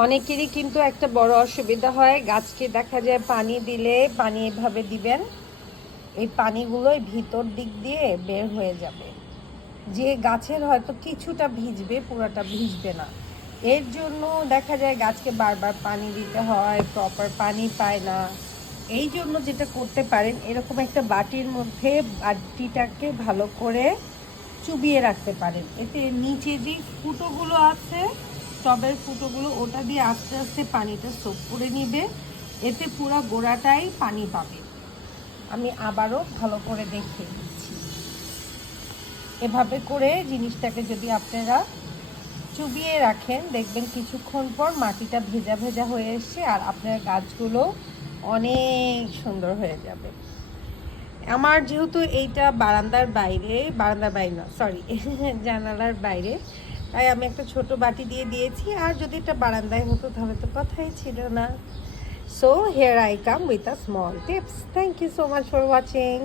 অনেকেরই কিন্তু একটা বড় অসুবিধা হয়, গাছকে দেখা যায় পানি দিলে পানি এভাবে দিবেন, এই পানিগুলো ভিতর দিক দিয়ে বের হয়ে যাবে, যে গাছের হয়তো কিছুটা ভিজবে, পুরোটা ভিজবে না। এর জন্য দেখা যায় গাছকে বারবার পানি দিতে হয়, প্রপার পানি পায় না। এই জন্য যেটা করতে পারেন, এরকম একটা বাটির মধ্যে বাটিটাকে ভালো করে চুবিয়ে রাখতে পারেন। এতে নিচে যে ফুটোগুলো আছে, টবের ফুটোগুলো, ওটা দিয়ে আস্তে আস্তে পানিটা সোপ করে নিবে। এতে পুরো গোড়াটাই পানি পাবে। আমি আবারও ভালো করে দেখিয়ে দিচ্ছি। এভাবে করে জিনিসটাকে যদি আপনারা চুবিয়ে রাখেন, দেখবেন কিছুক্ষণ পর মাটিটা ভেজা ভেজা হয়ে এসছে, আর আপনার গাছগুলো অনেক সুন্দর হয়ে যাবে। আমার যেহেতু এইটা বারান্দার বাইরে না, সরি, জানালার বাইরে, তাই আমি একটা ছোট বাটি দিয়ে দিয়েছি। আর যদি এটা বারান্দায় হতো তাহলে তো কথাই ছিল না। So here I come with a small tips. Thank you so much for watching.